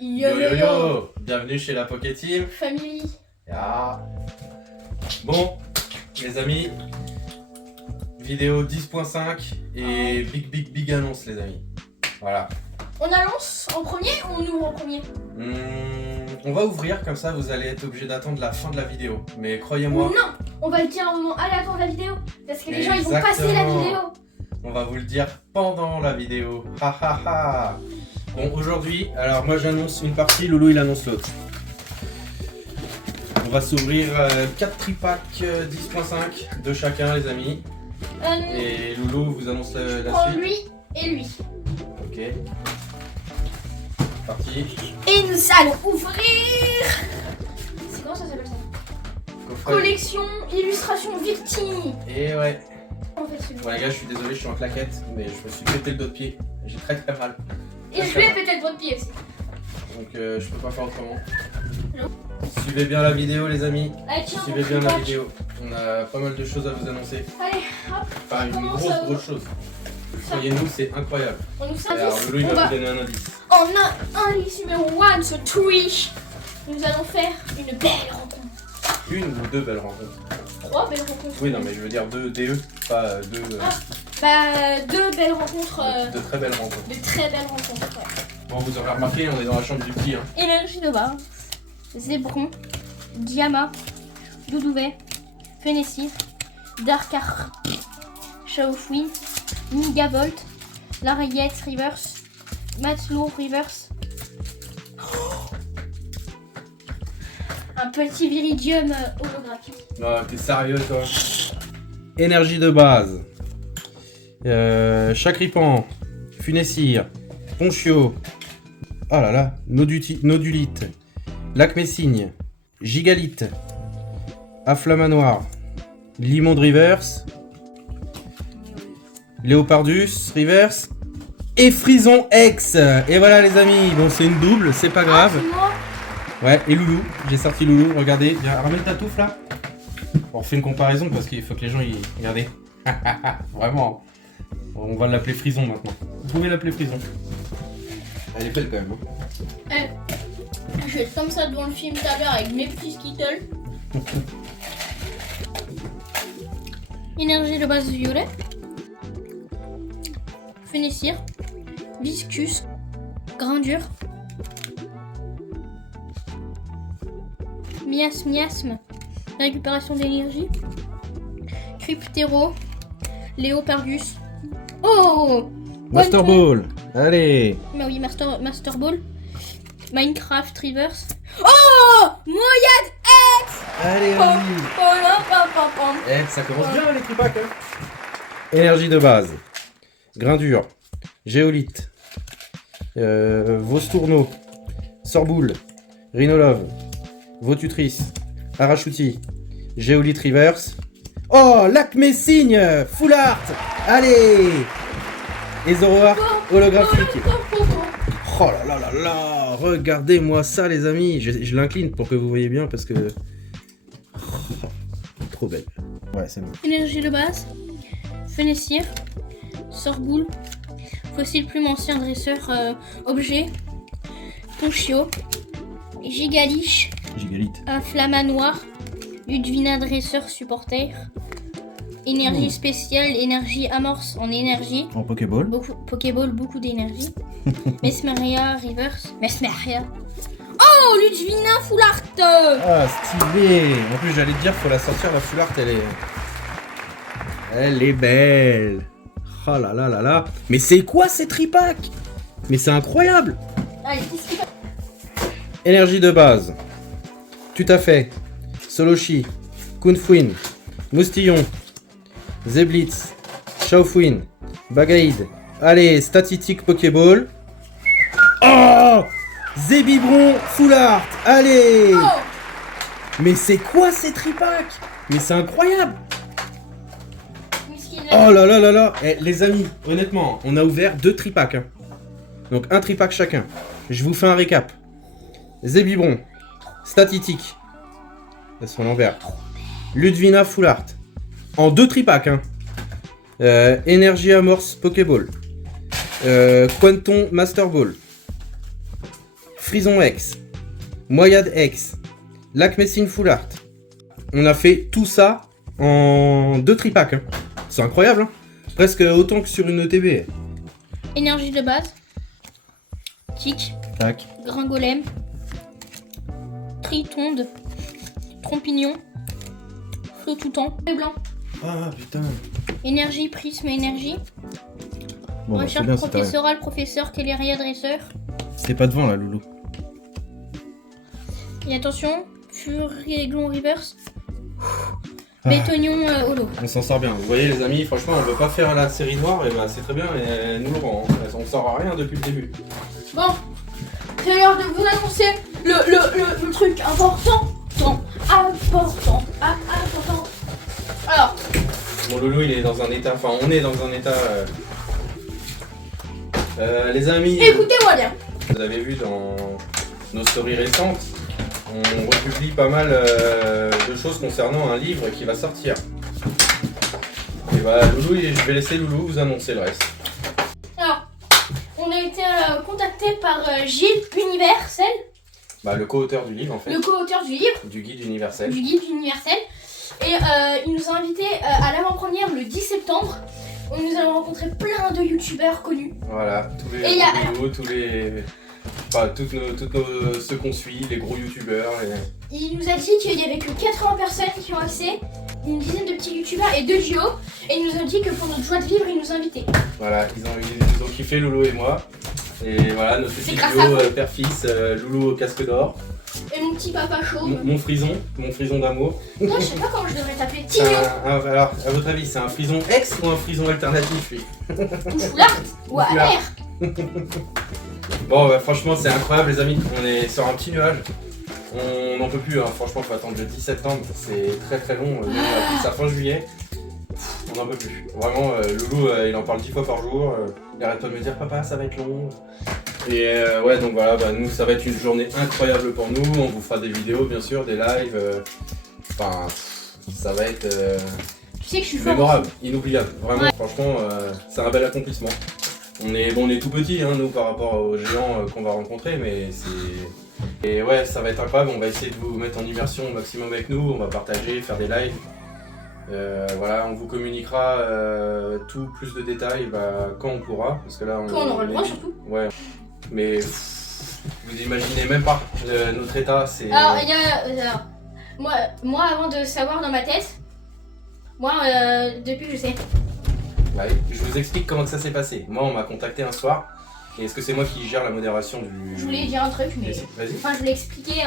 Yo yo yo. Bienvenue chez la Poké Team Family. Yeah. Bon, les amis, vidéo 10.5 et big annonce les amis. Voilà. On annonce en premier ou on ouvre en premier? On va ouvrir, comme ça vous allez être obligé d'attendre la fin de la vidéo. Mais croyez-moi... Non, on va le dire à un moment aléatoire de la vidéo. Parce que les gens ils vont passer la vidéo. On va vous le dire pendant la vidéo. Ha ha ha. Bon, aujourd'hui, alors moi j'annonce une partie, Loulou il annonce l'autre. On va s'ouvrir 4 tripacks 10.5 de chacun les amis. Et Loulou vous annonce la suite. Lui et lui. Ok. Parti. Et nous allons ouvrir. C'est comment ça s'appelle ça? Coffret. Collection illustration victime. Et ouais. En fait, celui-là. Bon les gars, je suis désolé, je suis en claquette, mais je me suis pété le dos de pied. J'ai très mal. Et je vais peut-être votre pied aussi. Donc je peux pas faire autrement. Non. Suivez bien la vidéo les amis. Allez, tiens, Suivez bien la vidéo. On a pas mal de choses à vous annoncer. Allez, hop. Enfin une grosse chose. Croyez-nous, c'est incroyable. On nous Alors indice. Loulou il va vous donner un indice. En indice numéro 1 sur Twitch, nous allons faire une belle rencontre. Une ou deux belles rencontres. 3 belles rencontres. Oui non mais je veux dire deux DE, pas deux... Bah, 2 belles rencontres. de très belles rencontres. De très belles rencontres. Ouais. Bon vous aurez remarqué, on est dans la chambre du petit. Hein. Énergie de base, Zébron, Diama, Doudouvet, Fenessir, Darkar, Shaofwin, Nigavolt, Lariette Reverse, Matelot Reverse, un petit Viridium holographique. Non t'es sérieux toi? Énergie de base. Chacripan, Funessir, Ponchio, oh là là, Nodulite, Lacmessigne, Gigalite, Afflamanoir, Limonde Reverse, Léopardus Reverse et Frison X. Et voilà les amis, bon c'est une double, c'est pas grave. Ouais, et Loulou, j'ai sorti Loulou, regardez, viens, ramène ta touffe là. On refait une comparaison parce qu'il faut que les gens y... Regardez. Vraiment. On va l'appeler Frison maintenant. Vous pouvez l'appeler Frison. Elle est belle quand même. Hein. Je vais être comme ça devant le film tout à l'heure avec mes petits Skittles. Énergie de base violet. Fenessir. Viscus. Grandure. Miasme. Récupération d'énergie. Cryptéro. Léopardus. Oh! Master Ball. Allez. Bah oui, Master Ball. Minecraft Reverse. Oh! Moyade X! Allez, vas-y. Ça commence bien les tripacks. Hein. Énergie de base. Grindure. Géolite. Vostourneau. Sorboule. Rhinolove. Votutrice. Arachuti. Géolite Reverse. Oh, Lacmessigne. Full Art. Allez. Et Zoroark holographique. Oh là là là là. Regardez-moi ça les amis. Je l'incline pour que vous voyez bien parce que... Oh, trop belle. Ouais, c'est bon. Énergie de base. Fenessir. Sorboule. Fossile plume ancien dresseur objet. Ponchio. Gigaliche. Gigalite. Flamanoir. Ludvina dresseur supporter. Énergie spéciale, énergie amorce en énergie. En Pokéball. Pokéball, beaucoup d'énergie. Mesmeria reverse. Mesmeria. Oh, Ludvina full art. Ah, stylé. En plus, j'allais te dire, faut la sortir, la full art, elle est belle. Oh là là là là. Mais c'est quoi ces tripacks? Mais c'est incroyable. Allez, qu'est-ce qu'il va? Énergie de base. Tout à fait. Soloshi. Kunfuin. Moustillon. Zeblitz. Shaofwin. Bagaïd. Allez, Statitique Pokéball. Oh, Zébibron Full Art. Allez. Oh. Mais c'est quoi ces tripacks? Mais c'est incroyable. Oh là là là là. Les amis, honnêtement, on a ouvert 2 tripacks. Hein. Donc un tripack chacun. Je vous fais un récap. Zébibron. Statitique. Là sur l'envers. Ludvina Full Art. En 2 tripacks. Hein. Énergie Amorce Pokéball. Quanton Master Ball. Frison X, Moyade X, Lac Messine Full Art. On a fait tout ça en 2 tripacks. Hein. C'est incroyable, hein. Presque autant que sur une ETB. Énergie de base. Tic. Tac. Gringolem. Tritonde. Trompignon. Flot tout temps. Et blanc. Ah putain. Énergie, prisme, énergie. Bon, Recherche bien, c'est professorale, professeur, Kelleria, dresseur. C'était pas devant là, Loulou. Et attention, Furiglon reverse. Bétonion holo. On s'en sort bien. Vous voyez les amis, franchement, on veut pas faire la série noire, et bah c'est très bien, et nous le rend. Hein. On sort à rien depuis le début. Bon, c'est l'heure de vous annoncer le truc important. Important. Alors, Mon Loulou, il est dans un état, enfin on est dans un état... les amis, écoutez-moi bien. vous avez vu dans nos stories récentes, on republie pas mal de choses concernant un livre qui va sortir. Et bah Loulou, je vais laisser Loulou vous annoncer le reste. Alors, on a été contacté par Gilles Universel, Bah le co-auteur du livre en fait, le co-auteur du livre, du guide universel. du guide universel. Et il nous a invités à l'avant-première le 10 septembre. On nous a rencontré plein de youtubeurs connus. Voilà, tous les Et il y a- vidéos, tous les... Enfin, ceux qu'on suit, les gros youtubeurs. Il nous a dit qu'il y avait que 80 personnes qui ont accès, une dizaine de petits youtubeurs et 2 JO. Et il nous a dit que pour notre joie de vivre, il nous invitait. Voilà, ils ont kiffé Loulou et moi. Et voilà, notre C'est petit grâce à duo vous. père-fils, Loulou au casque d'or, Et mon petit papa chauve. mon frison d'amour. Non, je sais pas comment je devrais t'appeler. C'est Tignon alors, à votre avis, c'est un frison ex ou un frison alternatif lui? ou Foulard ou Foulard. AR. Bon, bah, franchement, c'est incroyable les amis, on est sur un petit nuage. On n'en peut plus, hein. Franchement, faut attendre le 10 septembre, c'est très très long. Nous, on a pris ça fin juillet. On n'en peut plus. Vraiment, Loulou, il en parle 10 fois par jour. Il arrête pas de me dire, papa, ça va être long. Et ouais, donc voilà, bah, nous, ça va être une journée incroyable pour nous. On vous fera des vidéos, bien sûr, des lives. Enfin, ça va être Tu sais que je suis fort. mémorable, inoubliable. Vraiment, franchement, c'est un bel accomplissement. On est tout petit, hein, nous, par rapport aux géants qu'on va rencontrer, mais c'est... Et ouais, ça va être incroyable. On va essayer de vous mettre en immersion au maximum avec nous. On va partager, faire des lives. Voilà, on vous communiquera tout, plus de détails quand on pourra, parce que là Quand on aura le droit surtout. Ouais, mais vous imaginez même pas notre état, c'est... Alors, il y a. Moi, avant de savoir dans ma tête, depuis que je sais. Ouais, je vous explique comment que ça s'est passé. Moi, on m'a contacté un soir, et est-ce que c'est moi qui gère la modération du... Je voulais dire un truc, mais. Vas-y. Enfin, je voulais expliquer.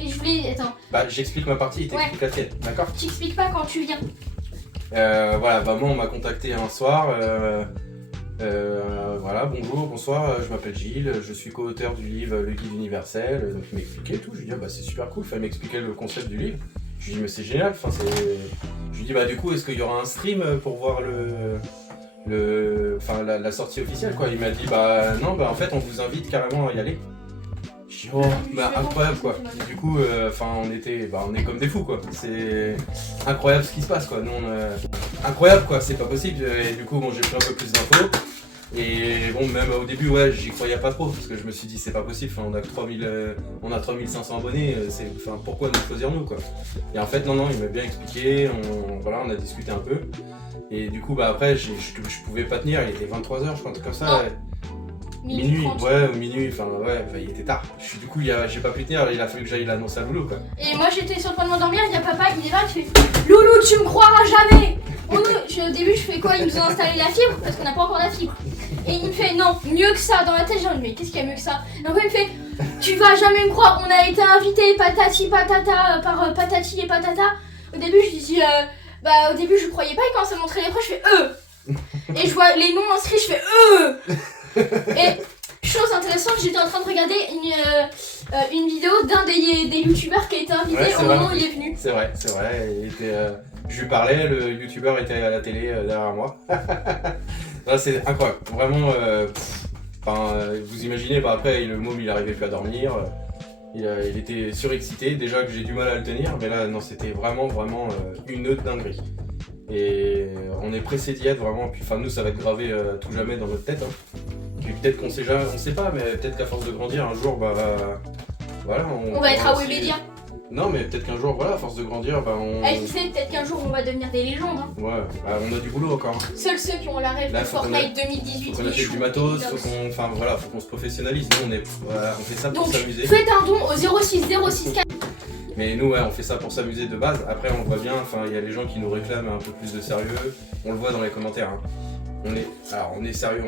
Je voulais. Attends, Bah, j'explique ma partie et t'expliques la tienne, d'accord? t'expliques pas quand tu viens. Voilà, bah moi on m'a contacté un soir, voilà, bonjour, bonsoir, je m'appelle Gilles, je suis co-auteur du livre Le Guide Universel, donc il m'expliquait tout, je lui dis ah, bah c'est super cool, il m'expliquer le concept du livre, je lui dis mais c'est génial, enfin c'est... Je lui dis bah du coup est-ce qu'il y aura un stream pour voir la sortie officielle quoi, il m'a dit bah non, bah en fait on vous invite carrément à y aller. Je dis oh, bah incroyable quoi. Et du coup, on est comme des fous quoi. C'est incroyable ce qui se passe quoi. Nous, incroyable quoi, c'est pas possible. Et du coup, bon, j'ai pris un peu plus d'infos. Et bon, même au début, ouais, j'y croyais pas trop parce que je me suis dit c'est pas possible. Enfin, on a 3500 abonnés. Pourquoi nous choisir nous quoi. Et en fait, non, il m'a bien expliqué. On a discuté un peu. Et du coup, bah après, je pouvais pas tenir. Il était 23h, je crois, un truc comme ça. Non. Ouais. Minuit, Ouais, ou minuit, il était tard. Du coup, j'ai pas pu tenir, il a fallu que j'aille l'annoncer à Loulou quoi. Et moi j'étais sur le point de m'endormir, il y a papa, il est là, il fait Loulou, tu me croiras jamais. Au début, je fais quoi? Il nous a installé la fibre parce qu'on n'a pas encore la fibre. Et il me fait non, mieux que ça. Dans la tête, j'ai dit mais qu'est-ce qu'il y a mieux que ça? Et après, il me fait tu vas jamais me croire, on a été invités patati patata par patati et patata. Au début, je dis au début, je croyais pas, et quand ça montrait les proches, je fais Et je vois les noms inscrits, je fais Et chose intéressante, j'étais en train de regarder une vidéo d'un des youtubeurs qui a été invité Ouais, au moment où il est venu. C'est vrai, il était, je lui parlais, le youtubeur était à la télé derrière moi. Là, c'est incroyable, vraiment, vous imaginez, après le môme il arrivait plus à dormir, il était surexcité, déjà que j'ai du mal à le tenir, mais là non, c'était vraiment une autre dinguerie. Et on est pressé d'y être vraiment, puis nous ça va être gravé tout jamais dans notre tête. Hein. Puis peut-être qu'on sait jamais, on sait pas, mais peut-être qu'à force de grandir, un jour, bah voilà, On va être à Webedia. Non, mais peut-être qu'un jour, voilà, à force de grandir, bah on. Qui sait, peut-être qu'un jour on va devenir des légendes. Hein. Ouais, bah, on a du boulot encore. Seuls ceux qui ont la rêve Là, de faut qu'on Fortnite 2018. Faut qu'on achète du matos, faut qu'on, enfin voilà, faut qu'on se professionnalise. Nous, on fait ça pour Donc, s'amuser. faites un don au 06 06 4. Mais nous, ouais, on fait ça pour s'amuser de base. Après, on voit bien, enfin, il y a les gens qui nous réclament un peu plus de sérieux. On le voit dans les commentaires. Hein. On est sérieux,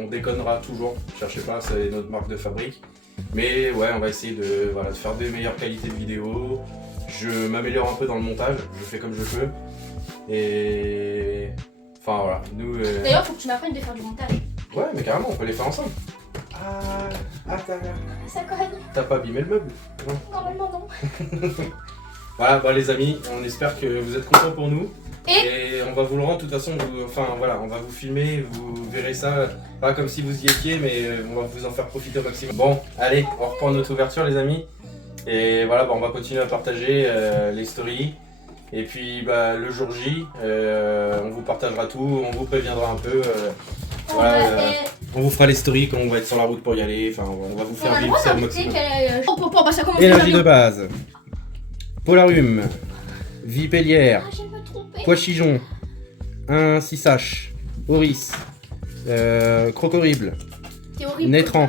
on déconnera toujours. Cherchez pas, c'est notre marque de fabrique. Mais ouais, on va essayer de faire des meilleures qualités de vidéos. Je m'améliore un peu dans le montage, je fais comme je peux. Et enfin voilà, nous. D'ailleurs, faut que tu m'apprennes de faire du montage. Ouais, mais carrément, on peut les faire ensemble. Ça cogne. T'as pas abîmé le meuble? Non. Normalement non. Voilà, bah les amis, on espère que vous êtes contents pour nous. Et on va vous le rendre, de toute façon, on va vous filmer, vous verrez ça, pas comme si vous y étiez, mais on va vous en faire profiter au maximum. Bon, allez, on reprend notre ouverture les amis. Et voilà, bah, on va continuer à partager les stories. Et puis bah, le jour J, on vous partagera tout, on vous préviendra un peu. On vous fera les stories quand on va être sur la route pour y aller, enfin on va vous faire vivre ça au maximum. Énergie de base, Polarum, Vipellière, Pois-Chijon, un Sissache, Oris, Crocorible, Netran,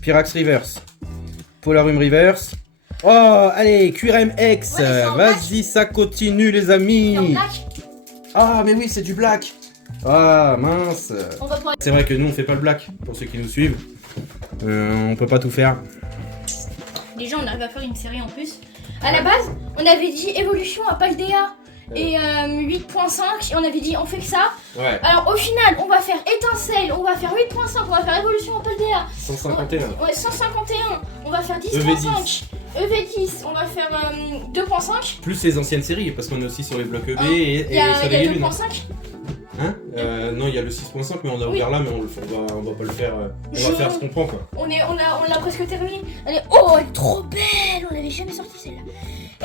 Pyrax Reverse, Polarum Reverse. Oh, allez, QRM X, vas-y, ça continue les amis. Ah, mais oui, c'est du black. Ah, mince. C'est vrai que nous, on fait pas le black, pour ceux qui nous suivent. On peut pas tout faire. Déjà, on arrive à faire une série en plus. À la base, on avait dit évolution à Paldea et 8.5, et on avait dit on fait que ça. Ouais. Alors au final, on va faire étincelle, on va faire 8.5, on va faire évolution à Paldea. 151. Ouais, 151, on va faire 10.5. EV10, on va faire 2.5. Plus les anciennes séries, parce qu'on est aussi sur les blocs EB et il y a 2.5. Hein non, il y a le 6.5, mais on a ouvert là, mais on va pas le faire. On va faire ce qu'on prend quoi. On l'a presque terminé. Elle est trop belle. On l'avait jamais sorti celle-là.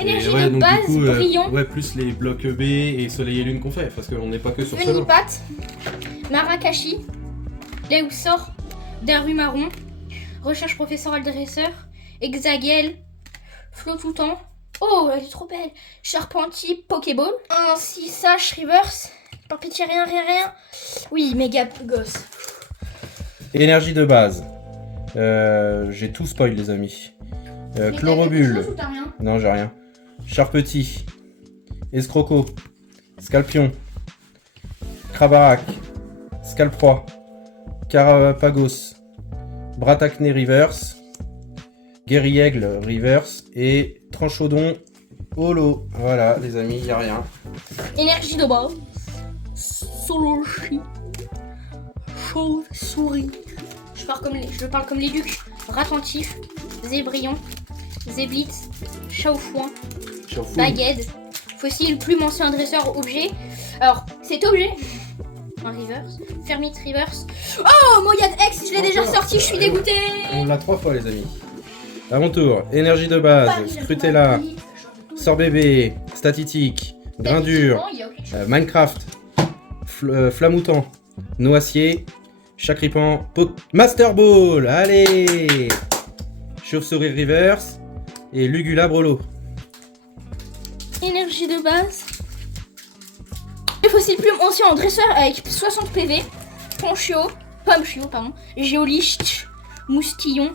Énergie de donc, base, du coup, brillant. Ouais, plus les blocs EB et Soleil et Lune qu'on fait, parce qu'on n'est pas que sur ça. Venipat, Marakashi, Léoussor, Daru Marron, Recherche professeur dresseur, Hexagel, Flotoutan. Oh, elle est trop belle. Charpentier, Pokéball. Un Sissache Reverse. Par pitié, rien. Oui, méga gosse. Énergie de base. J'ai tout spoil, les amis. Chlorobule. Non, j'ai rien. Charpetit. Escroco. Scalpion. Crabarac. Scalproie. Carapagos. Bratacné Reverse. Guerriègle Reverse. Et Tranchodon Holo. Voilà, les amis, y a rien. Énergie de base. Solochi. Chauve-souris. Je parle comme les ducs. Ratentif. Zébrion. Zéblitz. Chaufouin. Baguette. Fossile, plume, ancien dresseur, objet. Alors, cet objet. Un reverse. Fermite reverse. Oh, Moyad X, je l'ai déjà sorti, je suis dégoûté. On l'a 3 fois, les amis. À mon tour. Énergie de base. Scrutella. Sorbébé. Statitique. Grindure. Minecraft. Flamoutant. Noacier. Chacripan. Master Ball. Allez. Chauve-souris Reverse. Et Lugula Brolo. Énergie de base. Fossile plume ancien en dresseur avec 60 PV. Ponchio. Pardon. Géolich. Moustillon.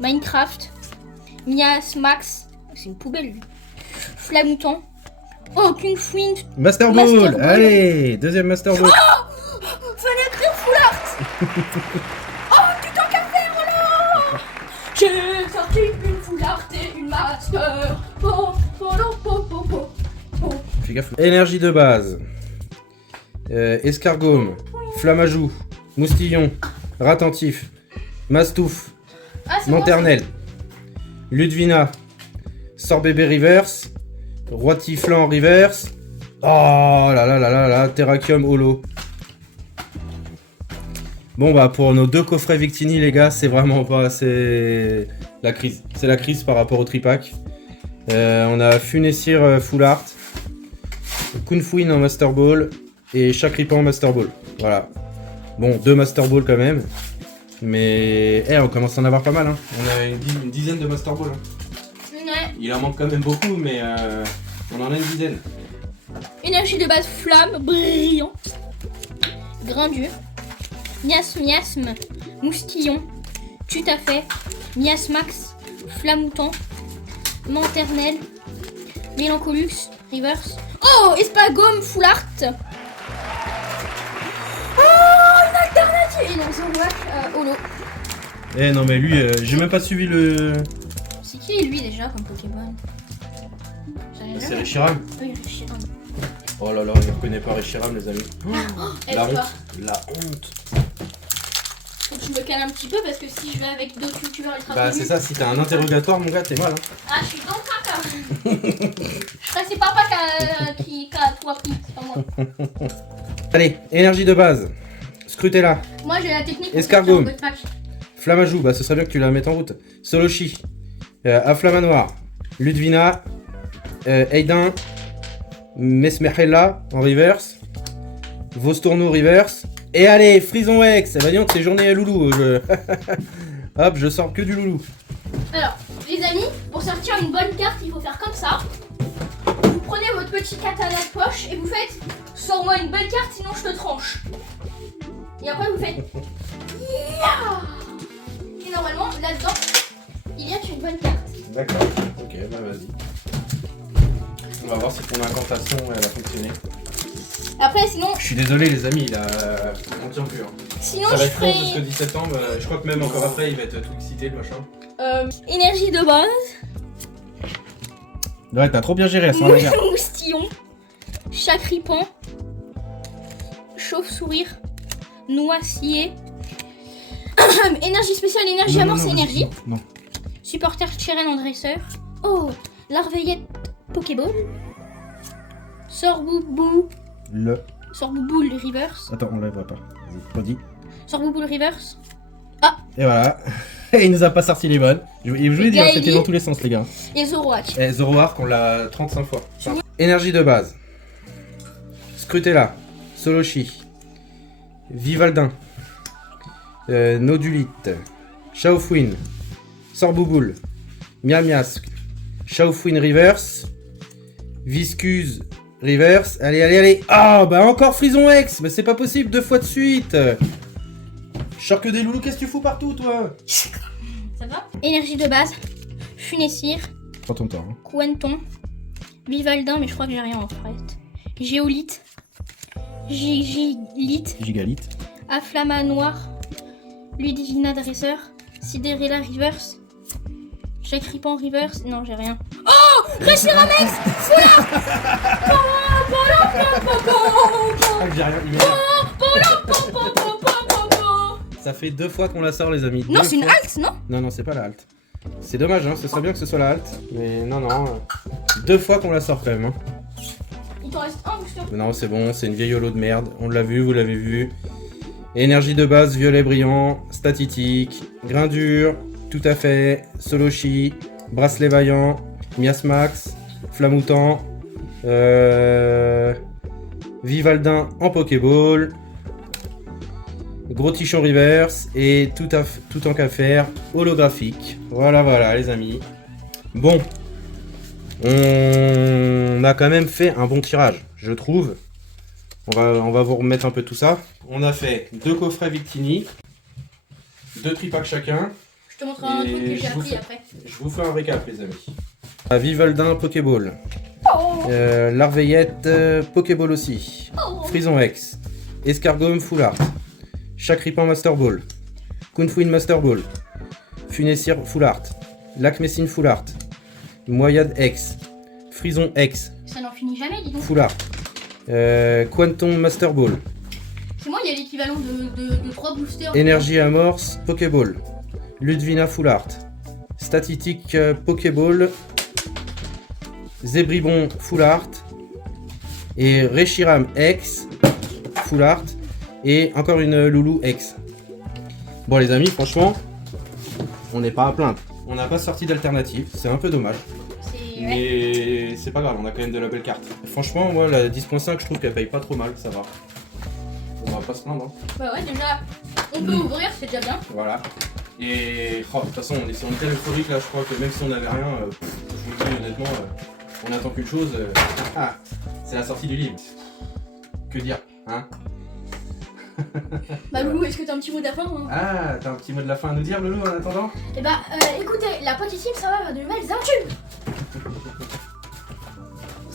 Minecraft. Mias Max. C'est une poubelle lui. Flamoutant. Oh, Kung Fwing. Master Ball. Allez. Deuxième Master Ball. Oh, fallait écrire Full Art. Oh, tu t'en qu'à faire, voilà. J'ai sorti une Full Art et une Master. Fais gaffe. Énergie de base. Escargome. Flamajou. Moustillon. Ratentif. Mastouf. Lanternelle. Ludvina. Sorbébé Reverse. Roitiflan Reverse. Oh là, Terrakium Holo. Bon bah pour nos 2 coffrets Victini les gars, c'est vraiment pas... C'est la crise. C'est la crise par rapport au tripack. On a Funessir Full Art. Kunfuin en Master Ball. Et Chacripan en Master Ball. Voilà. Bon, 2 Master Ball quand même. Mais on commence à en avoir pas mal. Hein. On a une dizaine de Master Ball. Hein. Ouais. Il en manque quand même beaucoup, mais on en a une dizaine. Énergie de base flamme, brillant. Grain dur. Miasme, moustillon. Tout à fait. Miasmax, flamoutant. Manternel. Mélancolux, reverse. Oh, Espagome, full art. Oh, une alternative. Et non, Zoroark, holo. Eh non, mais lui, j'ai même pas suivi le. C'est qui lui déjà comme Pokémon? C'est Reshiram. Oui, Reshiram. Oh là là, je reconnais pas Reshiram, les amis. La honte. La honte. Faut que je me calme un petit peu parce que si je vais avec d'autres youtubeurs ultra Bah, c'est ça, si t'as un interrogatoire, mon gars, t'es mal. Hein. Ah, je suis dans le caca. Je crois que c'est papa qui a tout appris, c'est pas moi. Allez, énergie de base. Scrutez-la. Moi j'ai la technique. Escargot. Flammajou, bah ce serait bien que tu la mettes en route. Solochi. Afflamanoir. Ludvina. Aiden. Mesmerhella en reverse. Vostournou reverse. Et allez, Frison X. Eh ben disons que c'est journée à loulou. Hop, je sors que du loulou. Alors, les amis, pour sortir une bonne carte, il faut faire comme ça. Vous prenez votre petit katana de poche et vous faites sors-moi une belle carte, sinon je te tranche. Et après vous faites yeah. Et normalement, là-dedans, il y a une bonne carte. D'accord. Ok, bah vas-y. On va voir si ton incantation elle a fonctionné. Après, sinon. Je suis désolé, les amis, il a. On tient plus. Hein. Sinon, ça va je être long ferai. jusqu'au 17 septembre. Je crois que même encore après, il va être tout excité, le machin. Énergie de base. Ouais, t'as trop bien géré à ça, les gars. Moustillon. Chacripan. Chauve-sourire. Noisier. Énergie spéciale, énergie amorce, énergie. Non. Supporter Chiren en dresseur. Oh, Larveillette Pokéball. Sorbouboule. Sorbouboule reverse. Attends, on lèvera pas. Vas-y, redis. Sorbouboule reverse. Et voilà. Et il nous a pas sorti les bonnes. Je vous l'ai dit, hein, c'était dans tous les sens, les gars. Et Zoroark. Et Zoroark, on l'a 35 fois. Enfin, énergie de base. Scrutella. Solochi. Vivaldin. Nodulite. Shaofwin. Sorbouboule. Miamiask. Shaofwin reverse. Viscuse reverse. Allez. Ah, bah encore Frison X. Bah c'est pas possible, 2 fois de suite. Je sors que des loulous, qu'est-ce que tu fous partout, toi? Ça va? Énergie de base. Funessir. Prends ton temps. Hein. Quenton. Vivaldin, mais je crois que j'ai rien en fait. Géolite. Gigilite. Gigalite. Afflamanoir. Ludivina Dresseur. Sidérella Reverse. Chacripan Reverse. Non, j'ai rien. Oh, Rechiramex. J'ai rien. Ça fait 2 fois qu'on la sort, les amis. Non, c'est une halte, non? Non, c'est pas la halte. C'est dommage, hein, ce serait bien que ce soit la halte. Mais non. 2 fois qu'on la sort quand même. Hein. Il t'en reste un booster. Non, c'est bon, c'est une vieille holo de merde. On l'a vu, vous l'avez vu. Énergie de base, violet brillant, statitique, grain dur, tout à fait, Solochi, bracelet vaillant, Miasmax, flamoutant, Vivaldin en Pokéball, gros tichon reverse et tout en qu'à faire, holographique. Voilà les amis. Bon, on a quand même fait un bon tirage, je trouve. On va vous remettre un peu tout ça. On a fait 2 coffrets Victini, 2 tripacks chacun. Je te montrerai un truc que j'ai appris après. Je vous fais un récap, les amis. Vivaldin Pokéball. Oh. Larveillette Pokéball aussi. Oh. Frison X. Escargome Full Art. Chacripan Master Ball. Kunfuin Master Ball. Funessir Full Art. Lacmessine Full Art. Moyade X. Frison X. Ça n'en finit jamais, dis donc. Full Art. Quantum Master Ball. C'est moi, il y a l'équivalent de 3 boosters. Énergie Amorce Pokéball. Ludvina Full Art. Statistique Pokéball. Zébribon Full Art. Et Reshiram X Full Art. Et encore une Loulou X. Bon les amis, franchement, on n'est pas à plaindre. On n'a pas sorti d'alternative, c'est un peu dommage. Mais c'est pas grave, on a quand même de la belle carte. Franchement, moi la 10.5, je trouve qu'elle paye pas trop mal, ça va. On va pas se plaindre. Hein. Bah ouais, déjà, On peut ouvrir, c'est déjà bien. Voilà. Et oh, de toute façon, on est tellement euphorique là, je crois que même si on n'avait rien, je vous le dis honnêtement, on attend qu'une chose, c'est la sortie du livre. Que dire, hein? Bah Loulou, est-ce que t'as un petit mot de la fin hein? Ah, t'as un petit mot de la fin à nous dire, Loulou, en attendant? Eh bah écoutez, la petite team ça va vers de nouvelles aventures.